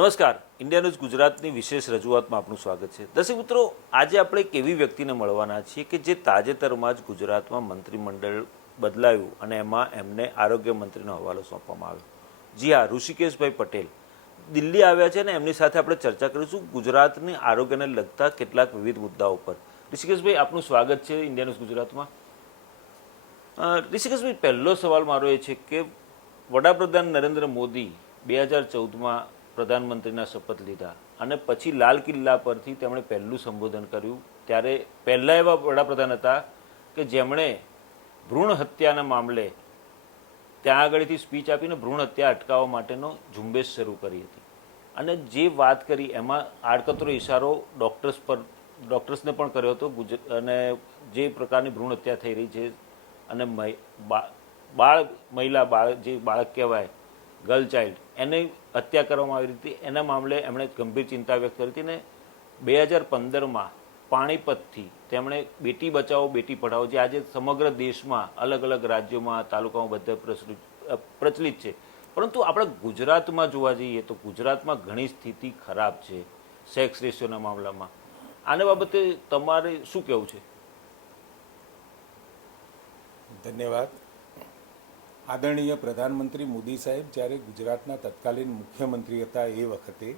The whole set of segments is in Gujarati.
નમસ્કાર, ઇન્ડિયા ન્યૂઝ ગુજરાતની વિશેષ રજૂઆતમાં આપનું સ્વાગત છે. દર્શક મિત્રો, આજે આપણે એક એવી વ્યક્તિને મળવાના છીએ કે જે તાજેતરમાં જ ગુજરાતમાં મંત્રીમંડળ બદલાયું અને એમાં એમને આરોગ્ય મંત્રીનો હવાલો સોંપવામાં આવ્યો. જી હા, ઋષિકેશભાઈ પટેલ દિલ્હી આવ્યા છે અને એમની સાથે આપણે ચર્ચા કરીશું ગુજરાતની આરોગ્યને લગતા કેટલાક વિવિધ મુદ્દાઓ પર. ઋષિકેશભાઈ, આપનું સ્વાગત છે ઇન્ડિયા ન્યૂઝ ગુજરાતમાં. ઋષિકેશભાઈ, પહેલો સવાલ મારો એ છે કે વડાપ્રધાન નરેન્દ્ર મોદી 2014માં પ્રધાનમંત્રીના શપથ લીધા અને પછી લાલ કિલ્લા પરથી તેમણે પહેલું સંબોધન કર્યું. ત્યારે પહેલા એવા વડાપ્રધાન હતા કે જેમણે ભ્રૂણ હત્યાના મામલે ત્યાં આગળથી સ્પીચ આપીને ભ્રૂણ હત્યા અટકાવવા માટેનો ઝુંબેશ શરૂ કરી હતી. અને જે વાત કરી એમાં આડકતરો ઇશારો ડૉક્ટર્સને પણ કર્યો હતો. અને જે પ્રકારની ભ્રૂણ હત્યા થઈ રહી છે અને જે બાળક કહેવાય ગર્લ ચાઇલ્ડ, એને હત્યા કરવામાં આવી હતી, એના મામલે એમણે ગંભીર ચિંતા વ્યક્ત કરી હતી. ને 2015માં પાણીપતથી તેમણે બેટી બચાવો બેટી પઢાઓ, જે આજે સમગ્ર દેશમાં અલગ અલગ રાજ્યોમાં તાલુકામાં બધા પ્રચલિત છે, પરંતુ આપણે ગુજરાતમાં જોવા જઈએ તો ગુજરાતમાં ઘણી સ્થિતિ ખરાબ છે સેક્સ રેશિયોના મામલામાં. આને બાબતે તમારે શું કહેવું છે? ધન્યવાદ. આદરણીય પ્રધાનમંત્રી મોદી સાહેબ જ્યારે ગુજરાતના તત્કાલીન મુખ્યમંત્રી હતા એ વખતે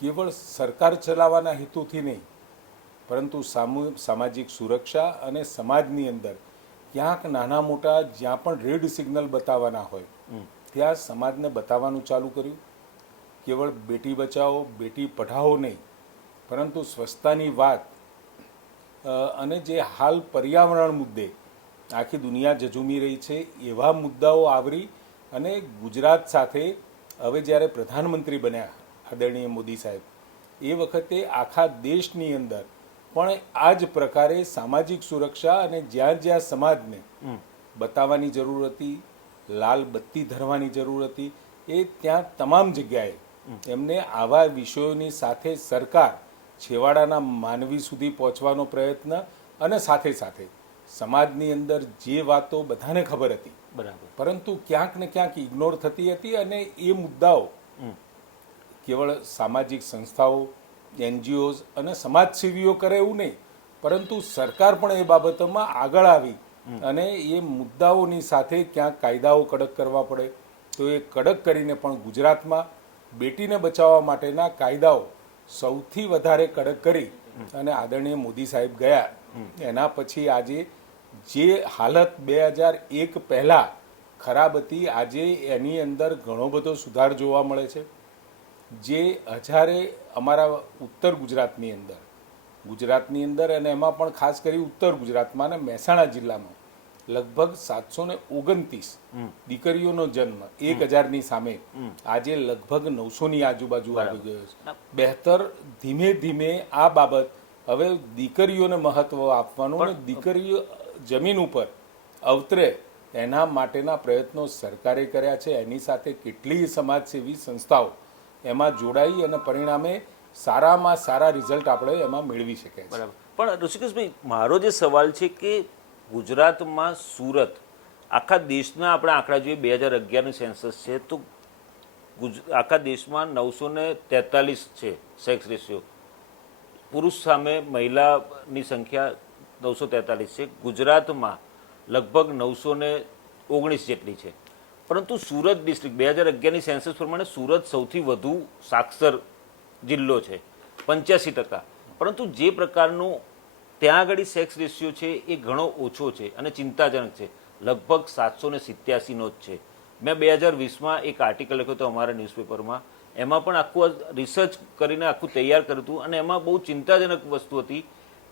કેવળ સરકાર ચલાવવાના હેતુથી નહીં, પરંતુ સામાજિક સુરક્ષા અને સમાજની અંદર ક્યાંક નાના મોટા જ્યાં પણ રેડ સિગ્નલ બતાવવાના હોય ત્યાં સમાજને બતાવવાનું ચાલુ કર્યું. કેવળ બેટી બચાવો બેટી પઢાઓ નહીં, પરંતુ સ્વચ્છતાની વાત અને જે હાલ પર્યાવરણ મુદ્દે આખી દુનિયા ઝઝૂમી રહી છે એવા મુદ્દાઓ આવરી અને ગુજરાત સાથે હવે જ્યારે પ્રધાનમંત્રી બન્યા આદરણીય મોદી સાહેબ, એ વખતે આખા દેશની અંદર પણ આ જ પ્રકારે સામાજિક સુરક્ષા અને જ્યાં જ્યાં સમાજને બતાવવાની જરૂર હતી, લાલ બત્તી ધરવાની જરૂર હતી, એ ત્યાં તમામ જગ્યાએ એમને આવા વિષયોની સાથે સરકાર છેવાડાના માનવી સુધી પહોંચવાનો પ્રયત્ન અને સાથે સાથે સમાજની અંદર જે વાતો બધાને ખબર હતી બરાબર, પરંતુ ક્યાંક ને ક્યાંક ઇગ્નોર થતી હતી અને એ મુદ્દાઓ કેવળ સામાજિક સંસ્થાઓ, એનજીઓઝ અને સમાજસેવીઓ કરે એવું નહીં, પરંતુ સરકાર પણ એ બાબતોમાં આગળ આવી અને એ મુદ્દાઓની સાથે ક્યાંક કાયદાઓ કડક કરવા પડે તો એ કડક કરીને પણ ગુજરાતમાં બેટીને બચાવવા માટેના કાયદાઓ સૌથી વધારે કડક કરી અને આદરણીય મોદી સાહેબ ગયા. એના પછી આજે જે હાલત 2001 પહેલાં ખરાબ હતી, આજે એની અંદર ઘણો બધો સુધાર જોવા મળે છે. જે હજારે અમારા ઉત્તર ગુજરાતની અંદર અને એમાં પણ ખાસ કરી ઉત્તર ગુજરાતમાં અને મહેસાણા જિલ્લામાં લગભગ 729 દીકરીઓનો જન્મ 1000ની સામે આજે લગભગ 900ની આજુબાજુ આવી ગયો છે. બહેતર ધીમે ધીમે આ બાબત હવે દીકરીઓને મહત્વ આપવાનું અને દીકરીઓ જમીન ઉપર અવતરે એના માટેના પ્રયત્નો સરકારે કર્યા છે. એની સાથે કેટલીય સમાજસેવી સંસ્થાઓ એમાં જોડાઈ અને પરિણામે સારામાં સારા રિઝલ્ટ આપણે એમાં મેળવી શકીએ. બરાબર. પણ ઋષિકેશભાઈ, મારો જે સવાલ છે કે ગુજરાતમાં સુરત, આખા દેશના આપણે આંકડા જોઈએ 2011નું સેન્સસ છે તો આખા દેશમાં 943 છે સેક્સ રેશિયો. પુરુષ સામે મહિલાની સંખ્યા 943 છે. ગુજરાતમાં લગભગ 919 જેટલી છે. પરંતુ સુરત ડિસ્ટ્રિક્ટ 2011ની સેન્સસ પ્રમાણે સુરત સૌથી વધુ સાક્ષર જિલ્લો છે, 85%. પરંતુ જે પ્રકારનું ત્યાં આગળ સેક્સ રેશિયો છે એ ઘણો ઓછો છે અને ચિંતાજનક છે. લગભગ 787નો જ છે. મેં 2020માં એક આર્ટિકલ લખ્યો હતો અમારા ન્યૂઝપેપરમાં, એમાં પણ આખું રિસર્ચ કરીને આખું તૈયાર કર્યું હતું અને એમાં બહુ ચિંતાજનક વસ્તુ હતી.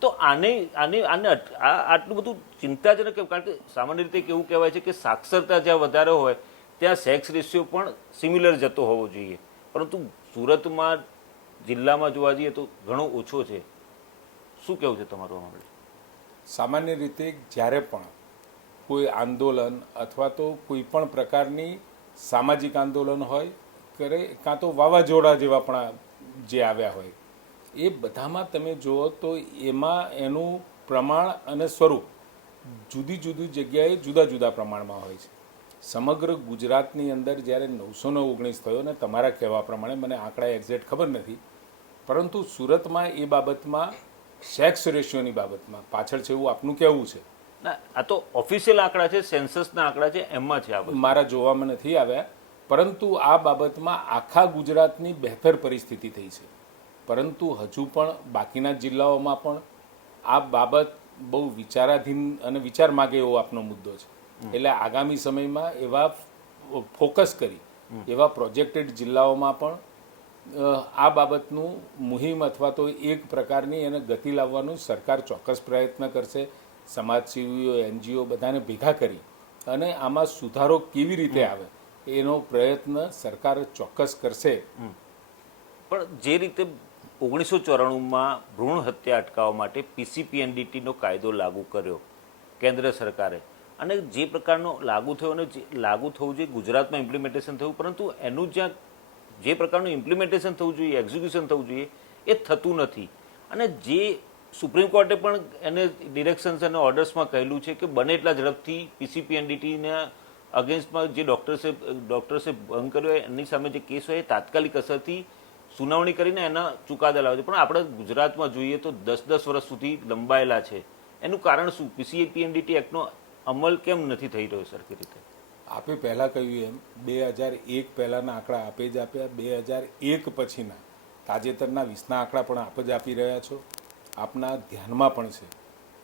તો આટલું બધું ચિંતાજનક કેમ? કારણ કે સામાન્ય રીતે એવું કહેવાય છે કે સાક્ષરતા જ્યાં વધારે હોય ત્યાં સેક્સ રેશિયો પણ સિમિલર જતો હોવો જોઈએ, પરંતુ સુરતમાં જિલ્લામાં જોવા જઈએ તો ઘણો ઓછો છે. શું કહેવું છે તમારું આ મામલે? સામાન્ય રીતે જ્યારે પણ કોઈ આંદોલન અથવા તો કોઈ પણ પ્રકારની સામાજિક આંદોલન હોય કરે, કાં તો વાવાઝોડા જેવા પણ જે આવ્યા હોય, એ બધામાં તમે જુઓ તો એમાં એનું પ્રમાણ અને સ્વરૂપ જુદી જુદી જગ્યાએ જુદા જુદા પ્રમાણમાં હોય છે. સમગ્ર ગુજરાતની અંદર જ્યારે 919 થયો ને તમારા કહેવા પ્રમાણે મને આંકડા એક્ઝેક્ટ ખબર નથી, પરંતુ સુરતમાં એ બાબતમાં સેક્સ રેશિયોની બાબતમાં પાછળ છે એવું આપનું કહેવું છે. ના, આ તો ઓફિશિયલ આંકડા છે, સેન્સસના આંકડા છે, એમાં છે આ બધું. મારા જોવામાં નથી આવ્યા, પરંતુ આ બાબતમાં આખા ગુજરાતની બહેતર પરિસ્થિતિ થઈ છે. પરંતુ હજુ પણ બાકીના જિલ્લાઓમાં પણ આ બાબત બહુ વિચારાધીન અને વિચાર માગે એવો આપનો મુદ્દો છે. એટલે આગામી સમયમાં એવા ફોકસ કરી એવા પ્રોજેક્ટેડ જિલ્લાઓમાં પણ આ બાબતનું મુહિમ અથવા તો એક પ્રકારની એને ગતિ લાવવાનું સરકાર ચોક્કસ પ્રયત્ન કરશે. સમાજસેવીઓ, એનજીઓ બધાને ભેગા કરી અને આમાં સુધારો કેવી રીતે આવે એનો પ્રયત્ન સરકાર ચોક્કસ કરશે. પણ જે રીતે 1994માં ભ્રૂણ હત્યા અટકાવવા માટે PCPNDTનો કાયદો લાગુ કર્યો કેન્દ્ર સરકારે, અને જે પ્રકારનો લાગુ થયો અને જે લાગુ થવું જોઈએ ગુજરાતમાં ઇમ્પ્લિમેન્ટેશન થયું, પરંતુ એનું જ્યાં જે પ્રકારનું ઇમ્પ્લિમેન્ટેશન થવું જોઈએ, એક્ઝિક્યુશન થવું જોઈએ, એ થતું નથી. અને જે સુપ્રીમ કોર્ટે પણ એને ડિરેક્શન્સ અને ઓર્ડર્સમાં કહેલું છે કે બને એટલા ઝડપથી PCPNDTના અગેન્સ્ટમાં જે ડૉક્ટર્સે ભંગ કર્યો હોય એની સામે જે કેસ હોય એ તાત્કાલિક અસરથી સુનાવણી કરીને એના ચુકાદા લાવે છે. પણ આપણે ગુજરાતમાં જોઈએ તો 10-10 વર્ષ સુધી લંબાયેલા છે. એનું કારણ શું? PCPNDT એક્ટનો અમલ કેમ નથી થઈ રહ્યો સરખી રીતે? આપે પહેલાં કહ્યું એમ 2001 પહેલાંના આંકડા આપે જ આપ્યા, 2001 પછીના તાજેતરના 20ના આંકડા પણ આપ જ આપી રહ્યા છો. આપના ધ્યાનમાં પણ છે.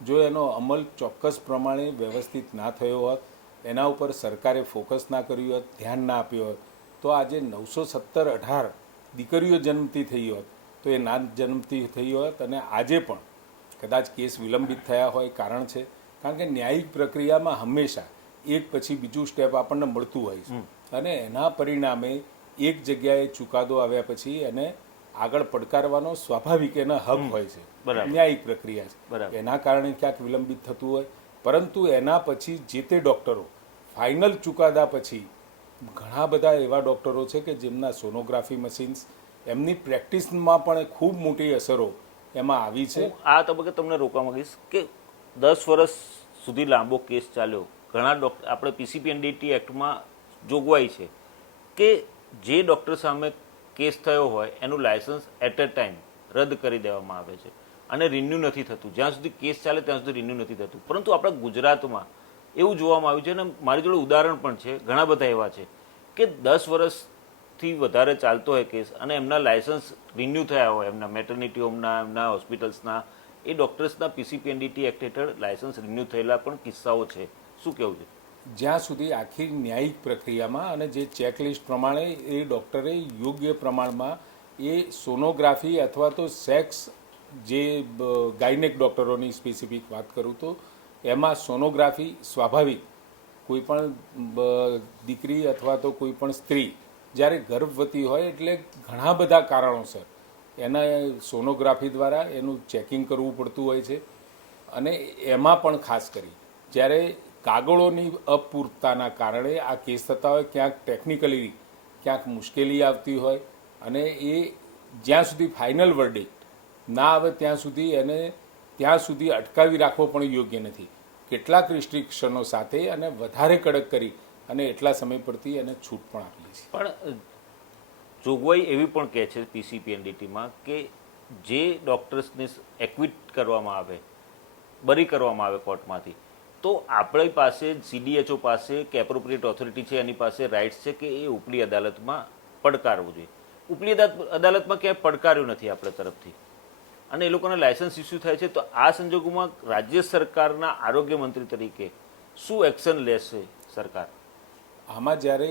જો એનો અમલ ચોક્કસ પ્રમાણે વ્યવસ્થિત ના થયો હોત, એના ઉપર સરકારે ફોકસ ના કર્યું હોત, ધ્યાન ના આપ્યું હોત, તો આજે 917-18 દીકરીઓ જન્મતી થઈ હોત તો એ ના જન્મતી થઈ હોત. અને આજે પણ કદાચ કેસ વિલંબિત થયા હોય કારણ છે કારણ કે ન્યાયિક પ્રક્રિયામાં હંમેશા એક પછી બીજું સ્ટેપ આપણને મળતું હોય છે, અને એના પરિણામે એક જગ્યાએ ચુકાદો આવ્યા પછી એને આગળ પડકારવાનો સ્વાભાવિક એના હક હોય છે, ન્યાયિક પ્રક્રિયા છે. એના કારણે ક્યાંક વિલંબિત થતું હોય, પરંતુ એના પછી જે તે ડૉક્ટરો ફાઇનલ ચુકાદા પછી ઘણા બધા એવા ડૉક્ટરો છે કે જેમના સોનોગ્રાફી મશીન્સ એમની પ્રેક્ટિસમાં પણ ખૂબ મોટી અસરો એમાં આવી છે. આ તબક્કે તમને રોકવા માંગીશ કે 10 વર્ષ સુધી લાંબો કેસ ચાલ્યો. ઘણા ડૉક્ટર આપણે PCPNDT એક્ટમાં જોગવાઈ છે કે જે ડૉક્ટર સામે કેસ થયો હોય એનું લાયસન્સ એટ અ ટાઈમ રદ કરી દેવામાં આવે છે અને રિન્યૂ નથી થતું. જ્યાં સુધી કેસ ચાલે ત્યાં સુધી રિન્યૂ નથી થતું. પરંતુ આપણા ગુજરાતમાં એવું જોવામાં આવ્યું છે, અને મારી જોડે ઉદાહરણ પણ છે, ઘણા બધા એવા છે કે 10 વર્ષથી વધારે ચાલતો હોય કેસ અને એમના લાયસન્સ રિન્યૂ થયા હોય, એમના મેટર્નિટી હોમના, એમના હોસ્પિટલ્સના, એ ડૉક્ટર્સના PCPNDT એક્ટ હેઠળ લાયસન્સ રિન્યૂ થયેલા પણ કિસ્સાઓ છે. શું કહેવું છે? જ્યાં સુધી આખી ન્યાયિક પ્રક્રિયામાં અને જે ચેકલિસ્ટ પ્રમાણે એ ડૉક્ટરે યોગ્ય પ્રમાણમાં એ સોનોગ્રાફી અથવા તો સેક્સ, જે ગાયનેક ડૉક્ટરોની સ્પેસિફિક વાત કરું તો એમાં સોનોગ્રાફી સ્વાભાવિક કોઈ પણ દીકરી અથવા તો કોઈ પણ સ્ત્રી જ્યારે ગર્ભવતી હોય એટલે ઘણા બધા કારણોસર એના સોનોગ્રાફી દ્વારા એનું ચેકિંગ કરવું પડતું હોય છે. અને એમાં પણ ખાસ કરી જ્યારે કાગળોની અપૂરતાના કારણે આ કેસ થતા હોય, ક્યાંક ટેકનિકલી ક્યાંક મુશ્કેલી આવતી હોય, અને એ જ્યાં સુધી ફાઇનલ વર્ડિક્ટ ના આવે ત્યાં સુધી એને ત્યાં સુધી અટકાવી રાખવો પણ યોગ્ય નથી. કેટલાક રિસ્ટ્રિક્શનો સાથે અને વધારે કડક કરી અને એટલા સમય પરથી એને છૂટ પણ આપીએ છીએ. પણ જોગવાઈ એવી પણ કહે છે PCPNDTમાં કે જે ડૉક્ટર્સને એક્વિટ કરવામાં આવે, બરી કરવામાં આવે કોર્ટમાંથી, તો આપણી પાસે CDHO પાસે કે એપ્રોપ્રિએટ ઓથોરિટી છે, એની પાસે રાઇટ્સ છે કે એ ઉપલી અદાલતમાં પડકારવું જોઈએ. ઉપલી અદાલતમાં ક્યાંય પડકાર્યું નથી આપણે તરફથી, અને એ લોકોને લાયસન્સ ઇસ્યુ થાય છે. તો આ સંજોગોમાં રાજ્ય સરકારના આરોગ્ય મંત્રી તરીકે શું એક્શન લેશે સરકાર? આમાં જ્યારે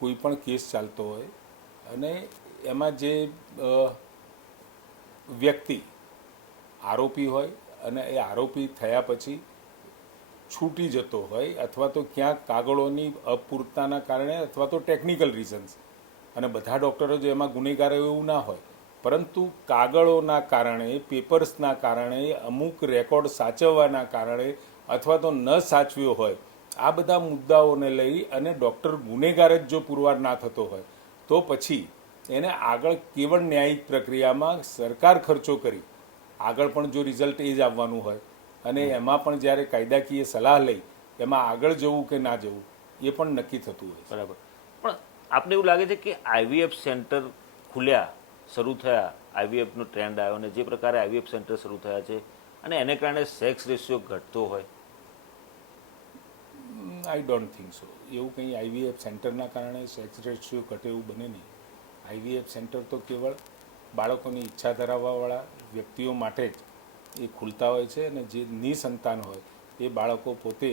કોઈ પણ કેસ ચાલતો હોય અને એમાં જે વ્યક્તિ આરોપી હોય અને એ આરોપી થયા પછી છૂટી જતો હોય, અથવા તો ક્યાંક કાગળોની અપૂરતાના કારણે અથવા તો ટેકનિકલ રીઝન્સ, અને બધા ડૉક્ટરો જો એમાં ગુનેગાર એવું ના હોય, પરંતુ કાગળોના કારણે, પેપર્સના કારણે, અમુક રેકોર્ડ સાચવવાના કારણે અથવા તો ન સાચવ્યો હોય, આ બધા મુદ્દાઓને લઈ અને ડૉક્ટર ગુનેગાર જ જો પુરવાર ના થતો હોય તો પછી એને આગળ કેવળ ન્યાયિક પ્રક્રિયામાં સરકાર ખર્ચો કરી આગળ પણ જો રિઝલ્ટ એ જ આવવાનું હોય, અને એમાં પણ જ્યારે કાયદાકીય સલાહ લઈ એમાં આગળ જવું કે ના જવું એ પણ નક્કી થતું હોય છે. બરાબર. પણ આપને એવું લાગે છે કે આઈવીએફ સેન્ટર ખુલ્યા, શરૂ થયા, આઈવીએફનો ટ્રેન્ડ આવ્યો અને જે પ્રકારે આઈવીએફ સેન્ટર શરૂ થયા છે અને એને કારણે સેક્સ રેશિયો ઘટતો હોય? I don't think so. એવું કંઈ આઈવીએફ સેન્ટરના કારણે સેક્સ રેશિયો ઘટે એવું બને નહીં. આઈવીએફ સેન્ટર તો કેવળ બાળકોની ઈચ્છા ધરાવવાવાળા વ્યક્તિઓ માટે જ એ ખુલતા હોય છે અને જે નિસંતાન હોય એ બાળકો પોતે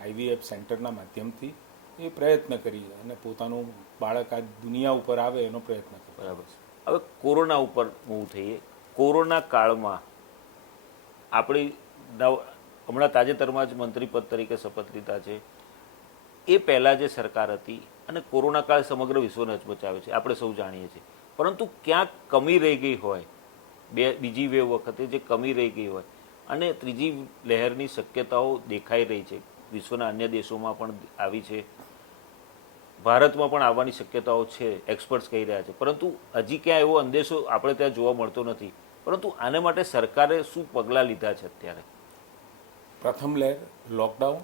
આઈવીએફ સેન્ટરના માધ્યમથી એ પ્રયત્ન કરી અને પોતાનું બાળક આ દુનિયા ઉપર આવે એનો પ્રયત્ન કરે. બરાબર છે. હવે કોરોના ઉપર મૂવ થઈએ. કોરોના કાળમાં આપણી હમણાં તાજેતરમાં જ મંત્રીપદ તરીકે શપથ લીધા છે. એ પહેલાં જે સરકાર હતી અને કોરોના કાળ સમગ્ર વિશ્વને હચમચાવે છે, આપણે સૌ જાણીએ છીએ. પરંતુ ક્યાંક કમી રહી ગઈ હોય, બીજી વેવ વખતે જે કમી રહી ગઈ હોય અને ત્રીજી લહેરની શક્યતાઓ દેખાઈ રહી છે, વિશ્વના અન્ય દેશોમાં પણ આવી છે, ભારતમાં પણ આવવાની શક્યતાઓ છે, એક્સપર્ટ્સ કહી રહ્યા છે, પરંતુ હજી ક્યાં એવો અંદેશો આપણે ત્યાં જોવા મળતો નથી. પરંતુ આને માટે સરકારે શું પગલાં લીધા છે અત્યારે? પ્રથમ લહેર લોકડાઉન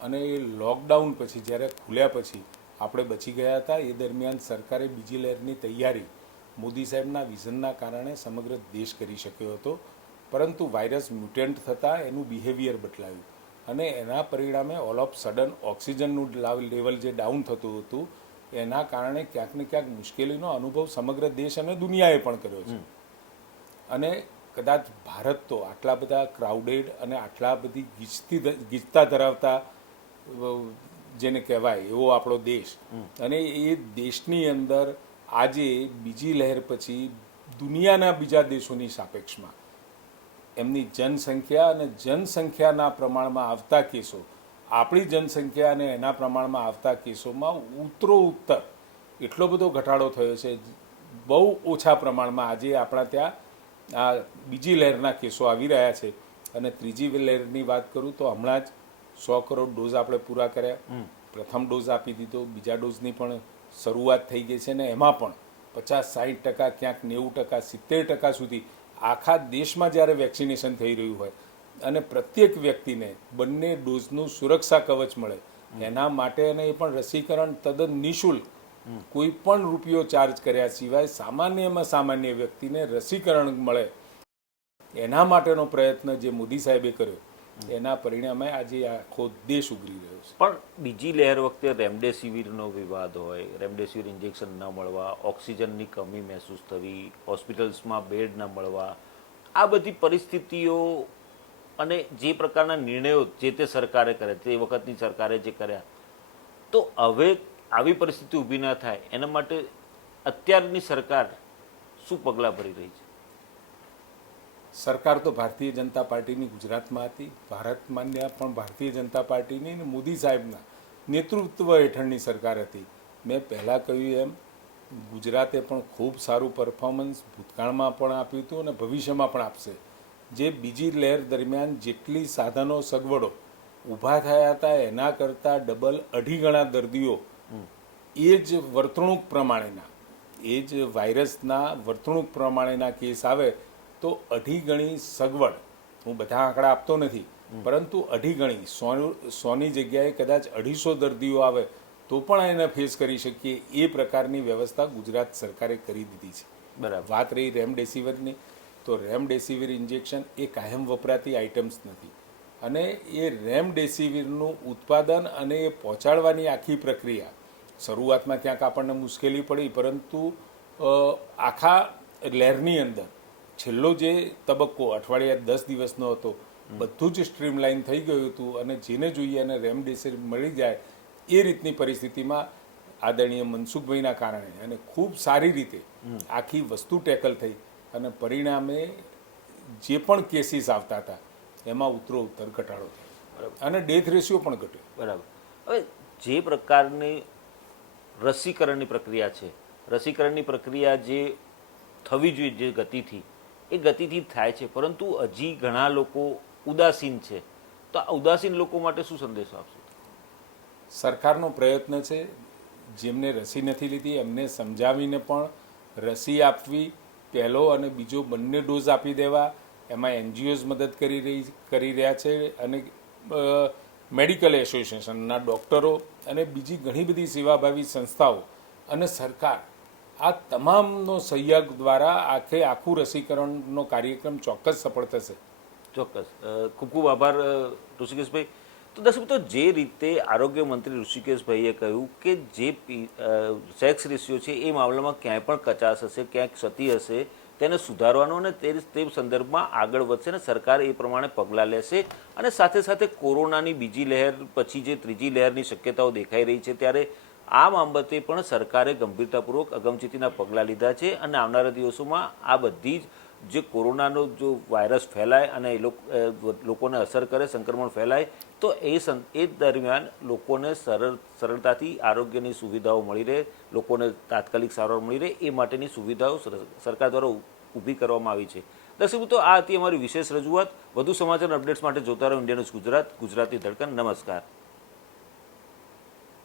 અને એ લોકડાઉન પછી જ્યારે ખુલ્યા પછી આપણે બચી ગયા હતા. એ દરમિયાન સરકારે બીજી લહેરની તૈયારી મોદી સાહેબના વિઝનના કારણે સમગ્ર દેશ કરી શક્યો હતો. પરંતુ વાયરસ મ્યુટેન્ટ થતાં એનું બિહેવિયર બદલાયું અને એના પરિણામે ઓલ ઓફ સડન ઓક્સિજનનું લેવલ જે ડાઉન થતું હતું એના કારણે ક્યાંક ને ક્યાંક મુશ્કેલીનો અનુભવ સમગ્ર દેશ અને દુનિયાએ પણ કર્યો છે. અને કદાચ ભારત તો આટલા બધા ક્રાઉડેડ અને આટલા બધી ગીચતા ધરાવતા જેને કહેવાય એવો આપણો દેશ, અને એ દેશની અંદર આજે બીજી લહેર પછી દુનિયાના બીજા દેશોની સાપેક્ષમાં એમની જનસંખ્યા અને જનસંખ્યાના પ્રમાણમાં આવતા કેસો, આપણી જનસંખ્યા અને એના પ્રમાણમાં આવતા કેસોમાં ઉત્તરોત્તર એટલો બધો ઘટાડો થયો છે. બહુ ઓછા પ્રમાણમાં આજે આપણા ત્યાં આ બીજી લહેરના કેસો આવી રહ્યા છે. અને ત્રીજી લહેરની વાત કરું તો હમણાં જ 100 કરોડ ડોઝ આપણે પૂરા કર્યા. પ્રથમ ડોઝ આપી દીધો, બીજા ડોઝની પણ શરૂઆત થઈ ગઈ છે ને એમાં પણ 50-60%, ક્યાંક 90%, 70% સુધી આખા દેશમાં જ્યારે વેક્સિનેશન થઈ રહ્યું હોય અને પ્રત્યેક વ્યક્તિને બંને ડોઝનું સુરક્ષા કવચ મળે એના માટે, અને એ પણ રસીકરણ તદ્દન નિઃશુલ્ક, કોઈ પણ રૂપિયો ચાર્જ કર્યા સિવાય સામાન્યમાં સામાન્ય વ્યક્તિને રસીકરણ મળે એના માટેનો પ્રયત્ન જે મોદી સાહેબે કર્યો એના પરિણામે આજે આખો દેશ ઉભરી રહ્યો છે. પણ બીજી લહેર વખતે રેમડેસિવિરનો વિવાદ હોય, રેમડેસિવિર ઇન્જેક્શન ન મળવા, ઓક્સિજનની કમી મહેસૂસ થવી, હોસ્પિટલ્સમાં બેડ ન મળવા, આ બધી પરિસ્થિતિઓ અને જે પ્રકારના નિર્ણયો જે તે સરકારે કર્યા, તે વખતની સરકારે જે કર્યા, તો હવે આવી પરિસ્થિતિ ઊભી ન થાય એના માટે અત્યારની સરકાર શું પગલાં ભરી રહી છે? સરકાર તો ભારતીય જનતા પાર્ટીની ગુજરાતમાં હતી, ભારતમાં પણ ભારતીય જનતા પાર્ટીની અને મોદી સાહેબના નેતૃત્વ હેઠળની સરકાર હતી. મેં પહેલાં કહ્યું એમ ગુજરાતે પણ ખૂબ સારું પરફોર્મન્સ ભૂતકાળમાં પણ આપ્યું હતું અને ભવિષ્યમાં પણ આપશે. જે બીજી લહેર દરમિયાન જેટલી સાધનો સગવડો ઊભા થયા હતા એના કરતાં ડબલ 2.5 ગણા દર્દીઓ એ જ વર્તણૂક પ્રમાણેના, એ જ વાયરસના વર્તણૂક પ્રમાણેના કેસ આવે તો 2.5 ગણી સગવડ, હું બધા આંકડા આપતો નથી, પરંતુ 2.5 ગણી 100ની જગ્યાએ કદાચ 250 દર્દીઓ આવે તો પણ એને ફેસ કરી શકીએ એ પ્રકારની વ્યવસ્થા ગુજરાત સરકારે કરી દીધી છે. બરાબર. વાત રહી રેમડેસિવિરની, તો રેમડેસિવિર ઇન્જેક્શન એ કાયમ વપરાતી આઇટમ્સ નથી અને એ રેમડેસિવિરનું ઉત્પાદન અને એ પહોંચાડવાની આખી પ્રક્રિયા શરૂઆતમાં ક્યાંક આપણને મુશ્કેલી પડી, પરંતુ આખા લહેરની અંદર છેલ્લો જે તબક્કો અઠવાડિયા 10 દિવસનો હતો બધું જ સ્ટ્રીમલાઇન થઈ ગયું હતું અને જેને જોઈએ અને રેમડેસિવિર મળી જાય એ રીતની પરિસ્થિતિમાં આદરણીય મનસુખભાઈના કારણે અને ખૂબ સારી રીતે આખી વસ્તુ ટેકલ થઈ અને પરિણામે જે પણ કેસીસ આવતા હતા એમાં ઉત્તરોત્તર ઘટાડો થયો અને ડેથ રેશિયો પણ ઘટ્યો. બરાબર. હવે જે પ્રકારની રસીકરણની પ્રક્રિયા છે, રસીકરણની પ્રક્રિયા જે થવી જોઈએ જે ગતિથી, એ ગતિથી થાય છે, પરંતુ હજી ઘણા લોકો ઉદાસીન છે. તો આ ઉદાસીન લોકો માટે શું સંદેશો આપશો? સરકારનો પ્રયત્ન છે જેમને રસી નથી લીધી એમને સમજાવીને પણ રસી આપવી, પહેલો અને બીજો બંને ડોઝ આપી દેવા. એમાં NGOs મદદ કરી રહ્યા છે અને મેડિકલ એસોસિએશનના ડૉક્ટરો અને બીજી ઘણી બધી સેવાભાવી સંસ્થાઓ અને સરકાર આ તમામનો સહયોગ દ્વારા આખું રસીકરણનો કાર્યક્રમ ચોક્કસ સફળ થશે. ચોક્કસ. ખૂબ ખૂબ આભાર ઋષિકેશભાઈ. તો દર્શક મિત્રો, જે રીતે આરોગ્ય મંત્રી ઋષિકેશભાઈએ કહ્યું કે જે સેક્સ રેશિયો છે એ મામલામાં ક્યાંય પણ કચાશ હશે, ક્યાંક ક્ષતિ હશે, તેને સુધારવાનો અને તે સંદર્ભમાં આગળ વધશે અને સરકાર એ પ્રમાણે પગલાં લેશે. અને સાથે સાથે કોરોનાની બીજી લહેર પછી જે ત્રીજી લહેરની શક્યતાઓ દેખાઈ રહી છે, ત્યારે આ બાબતે પણ સરકારે ગંભીરતાપૂર્વક અગમચેતીના પગલાં લીધા છે અને આવનારા દિવસોમાં આ બધી જે કોરોનાનો જો વાયરસ ફેલાય અને એ લોકોને અસર કરે, સંક્રમણ ફેલાય, તો એ દરમિયાન લોકોને સરળતાથી આરોગ્યની સુવિધાઓ મળી રહે, લોકોને તાત્કાલિક સારવાર મળી રહે, એ માટેની સુવિધાઓ સરકાર દ્વારા ઊભી કરવામાં આવી છે. દર્શક મિત્રો, આ હતી અમારી વિશેષ રજૂઆત. વધુ સમાચાર અપડેટ્સ માટે જોતા રહો ઇન્ડિયા ન્યૂઝ ગુજરાત, ગુજરાતી ધડકન. નમસ્કાર.